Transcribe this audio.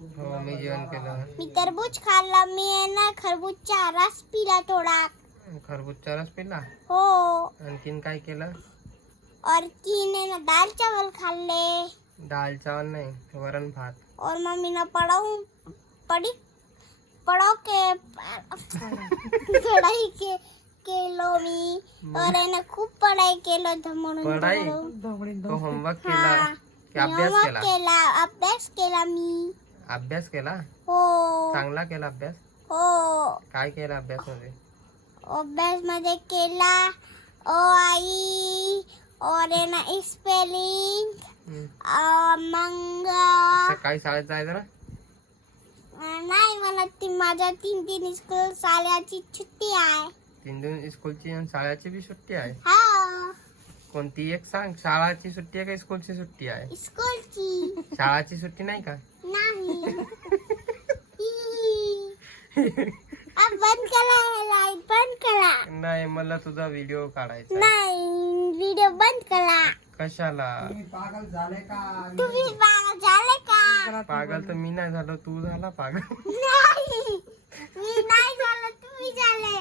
हो मी जेवण केलं. मी तरबूज खाल्ला. मी आहे ना खरबूजचा रस पिला थोडा. खरबूजचा रस पिला. हो. आणखीन काय केलं? और ने ना दाल चावल खाल्ले. दाल चावल नहीं, वरण भात. और मम्मी ने पढ़ो के पढ़ाई के केलो मी. और है ना खूप पढ़ाई केलो म्हणून. पढ़ाई तो होमवर्क केला की अभ्यास केला? अभ्यास केला मी. अभ्यास केला. हो. चांगला केला अभ्यास. हो. काय केला अभ्यास मध्ये? अभ्यास मध्ये केला ओ आई और है ना स्पेलिंग. मग सकाळी शाळेत जायचं ना? नाही मला माझ्या 3 स्कूल शाळेची सुट्टी आहे. 3 दिन स्कूलची आणि शाळेची बी सुट्टी आहे. हा. कोणती एक सांग, शाळाची सुट्टी आहे का स्कूलची सुट्टी आहे? स्कूलची. शाळाची सुट्टी नाही का? नाही. अब बंद करा, लाईट बंद करा. नाही, मला तुझा व्हिडिओ काढायचा. नाही, व्हिडिओ बंद करा. कशाला? तुम्ही पागल झाले का? पागल तर मी नाही झालो, तू झाला पागल. नाही, मी नाही झालो, तुम्ही झाले.